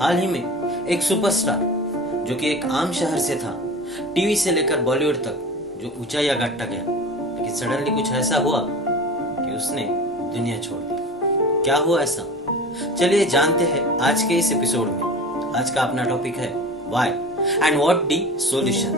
हाल ही में एक सुपरस्टार जो कि एक आम शहर से था, टीवी से लेकर बॉलीवुड तक जो ऊंचाइयां गाटता गया, लेकिन सडनली कुछ ऐसा हुआ कि उसने दुनिया छोड़ दी। क्या हुआ ऐसा? चलिए जानते हैं आज के इस एपिसोड में। आज का अपना टॉपिक है why and what the solution.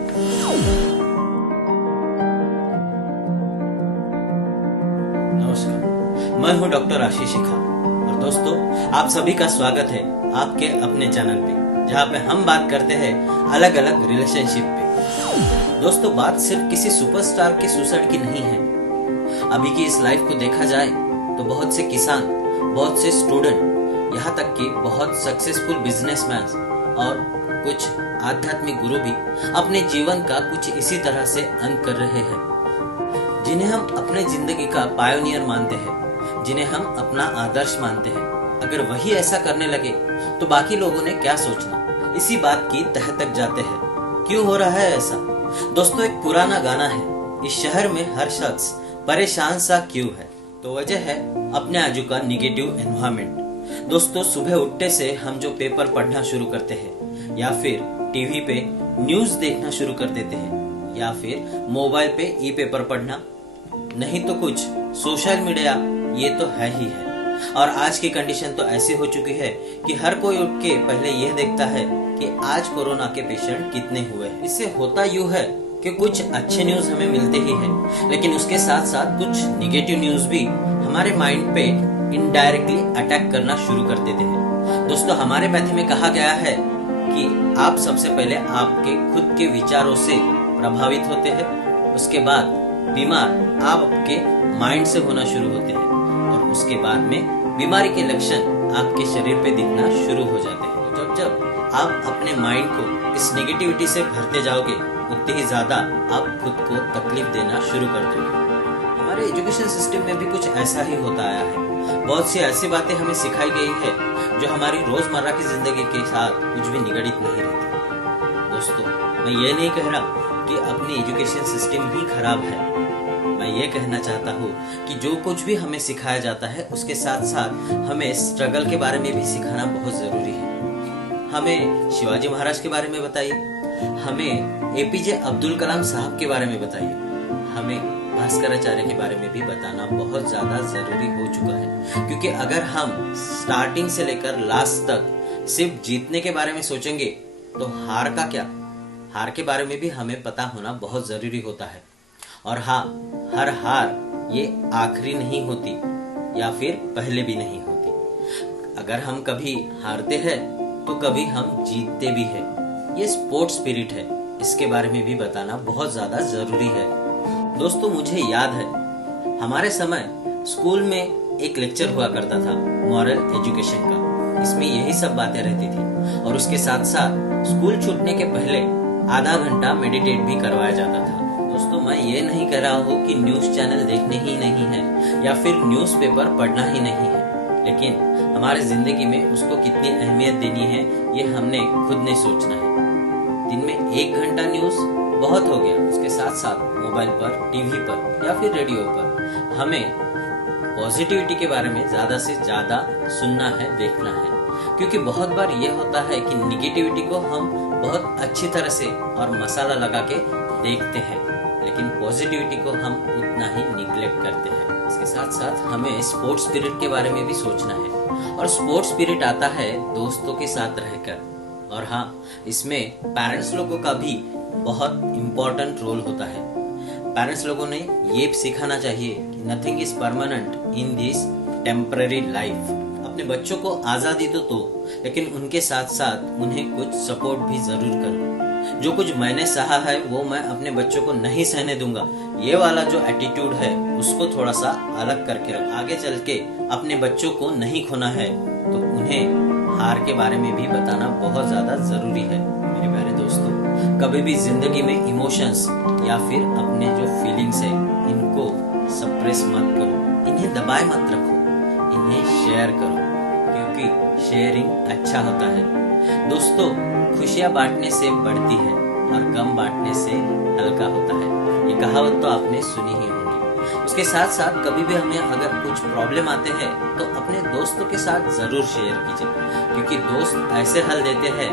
नमस्कार, मैं हूं डॉक्टर आशीष खान और दोस्तों आप सभी का स्वागत है आपके अपने चैनल पे, जहां पे हम बात करते हैं अलग अलग रिलेशनशिप पे। दोस्तों बात सिर्फ किसी सुपरस्टार के सुसाइड की नहीं है। अभी की इस लाइफ को देखा जाए तो बहुत से किसान, बहुत से स्टूडेंट, यहाँ तक कि बहुत सक्सेसफुल बिजनेसमैन और कुछ आध्यात्मिक गुरु भी अपने जीवन का कुछ इसी तरह से अंत कर रहे हैं, जिन्हें हम अपने जिंदगी का पायोनियर मानते हैं, जिन्हें हम अपना आदर्श मानते हैं। अगर वही ऐसा करने लगे तो बाकी लोगों ने क्या सोचना? इसी बात की तह तक जाते हैं। क्यों हो रहा है ऐसा? दोस्तों एक पुराना गाना है, इस शहर में हर शख्स परेशान सा क्यों है? तो वजह है अपने आजू का निगेटिव एनवायरमेंट। दोस्तों सुबह उठते से हम जो पेपर पढ़ना शुरू करते हैं, या फिर टीवी पे न्यूज देखना शुरू कर देते हैं, या फिर मोबाइल पे ई पेपर पढ़ना, नहीं तो कुछ सोशल मीडिया, ये तो है ही है। और आज की कंडीशन तो ऐसी हो चुकी है कि हर कोई उठ के पहले यह देखता है कि आज कोरोना के पेशेंट कितने हुए हैं। इससे होता यूं है कि कुछ अच्छे न्यूज हमें मिलते ही हैं, लेकिन उसके साथ साथ कुछ निगेटिव न्यूज भी हमारे माइंड पे इनडायरेक्टली अटैक करना शुरू कर देते हैं। दोस्तों हमारे पैथी में कहा गया है कि आप सबसे पहले आपके खुद के विचारों से प्रभावित होते हैं, उसके बाद बीमार आप आपके माइंड से होना शुरू होते हैं, और उसके बाद में बीमारी के लक्षण आपके शरीर पे दिखना शुरू हो जाते हैं। जब जब आप अपने माइंड को इस नेगेटिविटी से भरते जाओगे, उतनी ही ज्यादा आप खुद को तकलीफ देना शुरू कर दोगे। हमारे एजुकेशन सिस्टम में भी कुछ ऐसा ही होता आया है। बहुत सी ऐसी बातें हमें सिखाई गई है जो हमारी रोजमर्रा की जिंदगी के साथ कुछ भी निगड़ित नहीं रहती। दोस्तों मैं ये नहीं कह रहा कि अपनी एजुकेशन सिस्टम ही खराब है। मैं ये कहना चाहता हूँ कि जो कुछ भी हमें सिखाया जाता है उसके साथ साथ हमें स्ट्रगल के बारे में भी सिखाना बहुत जरूरी है। हमें शिवाजी महाराज के बारे में बताइए, हमें एपीजे अब्दुल कलाम साहब के बारे में बताइए, हमें भास्कराचार्य के बारे में भी बताना बहुत ज्यादा जरूरी हो चुका है। क्योंकि अगर हम स्टार्टिंग से लेकर लास्ट तक सिर्फ जीतने के बारे में सोचेंगे तो हार का क्या? हार के बारे में भी हमें पता होना बहुत जरूरी होता है। और हाँ, हर हार ये आखिरी नहीं होती या फिर पहले भी नहीं होती। अगर हम कभी हारते हैं तो कभी हम जीतते भी हैं। ये स्पोर्ट्स स्पिरिट है, इसके बारे में भी बताना बहुत ज्यादा जरूरी है। दोस्तों मुझे याद है हमारे समय स्कूल में एक लेक्चर हुआ करता था मॉरल एजुकेशन का। इसमें यही सब बातें रहती थी, और उसके साथ साथ स्कूल छूटने के पहले आधा घंटा मेडिटेट भी करवाया जाता था। दोस्तों मैं ये नहीं कह रहा हूँ कि न्यूज चैनल देखने ही नहीं है या फिर न्यूज पेपर पढ़ना ही नहीं है, लेकिन हमारे जिंदगी में उसको कितनी अहमियत देनी है ये हमने खुद ने सोचना है। दिन में 1 घंटा न्यूज बहुत हो गया, उसके साथ साथ मोबाइल पर, टीवी पर या फिर रेडियो पर हमें पॉजिटिविटी के बारे में ज्यादा से ज्यादा सुनना है, देखना है। क्योंकि बहुत बार यह होता है कि निगेटिविटी को हम बहुत अच्छी तरह से और मसाला लगा के देखते हैं, लेकिन पॉजिटिविटी को हम उतना ही निग्लेक्ट करते हैं। इसके साथ साथ हमें स्पोर्ट्स स्पिरिट के बारे में भी सोचना है, और स्पोर्ट्स स्पिरिट आता है दोस्तों के साथ रहकर। और हाँ, इसमें पेरेंट्स लोगों का भी बहुत इम्पोर्टेंट रोल होता है। पेरेंट्स लोगों ने ये सिखाना चाहिए कि nothing is permanent in this temporary life. अपने बच्चों को आजादी तो लेकिन उनके साथ साथ उन्हें कुछ सपोर्ट भी जरूर करो। जो कुछ मैंने सहा है वो मैं अपने बच्चों को नहीं सहने दूंगा, ये वाला जो एटीट्यूड है उसको थोड़ा सा अलग करके रख। आगे चल के अपने बच्चों को नहीं खोना है तो उन्हें हार के बारे में भी बताना बहुत ज्यादा जरूरी है। मेरे प्यारे दोस्तों, कभी भी जिंदगी में इमोशंस या फिर अपने जो फीलिंग्स है इनको सप्रेस मत करो, इन्हें दबाए मत रखो, इन्हें शेयर करो, क्योंकि शेयरिंग अच्छा होता है। दोस्तों खुशियां बांटने से बढ़ती है और गम बांटने से हल्का होता है। ये कहावत तो आपने सुनी ही होगी। उसके साथ साथ कभी भी हमें अगर कुछ प्रॉब्लम आते हैं तो अपने दोस्तों के साथ जरूर शेयर कीजिए, क्योंकि दोस्त ऐसे हल देते हैं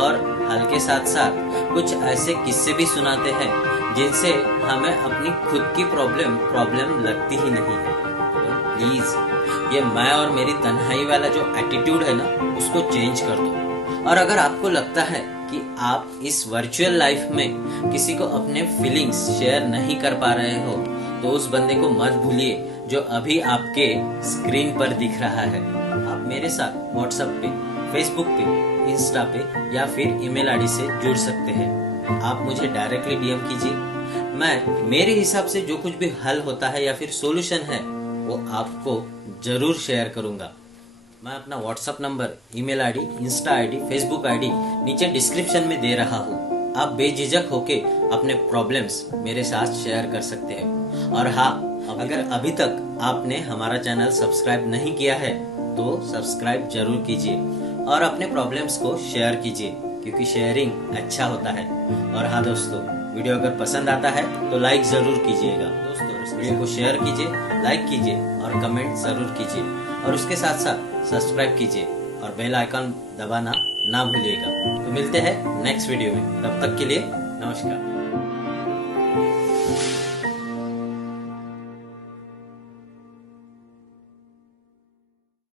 और हल के साथ साथ कुछ ऐसे किस्से भी सुनाते हैं जिनसे हमें अपनी खुद की प्रॉब्लम लगती ही नहीं है। तो प्लीज ये मैं और मेरी तन्हाई वाला जो एटीट्यूड है ना, उसको चेंज कर दो। और अगर आपको लगता है कि आप इस वर्चुअल लाइफ में किसी को अपने फीलिंग्स शेयर नहीं कर पा रहे हो, तो उस बंदे को मत भूलिए जो अभी आपके स्क्रीन पर दिख रहा है। आप मेरे साथ व्हाट्सएप पे, फेसबुक पे, इंस्टा पे या फिर ईमेल आईडी से जुड़ सकते हैं। आप मुझे डायरेक्टली डीएम कीजिए। मैं मेरे हिसाब से जो कुछ भी हल होता है या फिर सॉल्यूशन है वो आपको जरूर शेयर करूंगा। मैं अपना WhatsApp number, email ID, Insta ID, Facebook ID नीचे डिस्क्रिप्शन में दे रहा हूँ। आप बेझिझक होके अपने प्रॉब्लम्स मेरे साथ शेयर कर सकते हैं। और हाँ, अगर अभी तक आपने हमारा चैनल सब्सक्राइब नहीं किया है तो सब्सक्राइब जरूर कीजिए और अपने प्रॉब्लम्स को शेयर कीजिए, क्योंकि शेयरिंग अच्छा होता है। और हाँ दोस्तों, वीडियो अगर पसंद आता है तो लाइक जरूर कीजिएगा। दोस्तों इस वीडियो को शेयर कीजिए, लाइक कीजिए और कमेंट जरूर कीजिए, और उसके साथ साथ सब्सक्राइब कीजिए और बेल आइकन दबाना ना भूलिएगा। तो मिलते हैं नेक्स्ट वीडियो में, तब तक के लिए नमस्कार।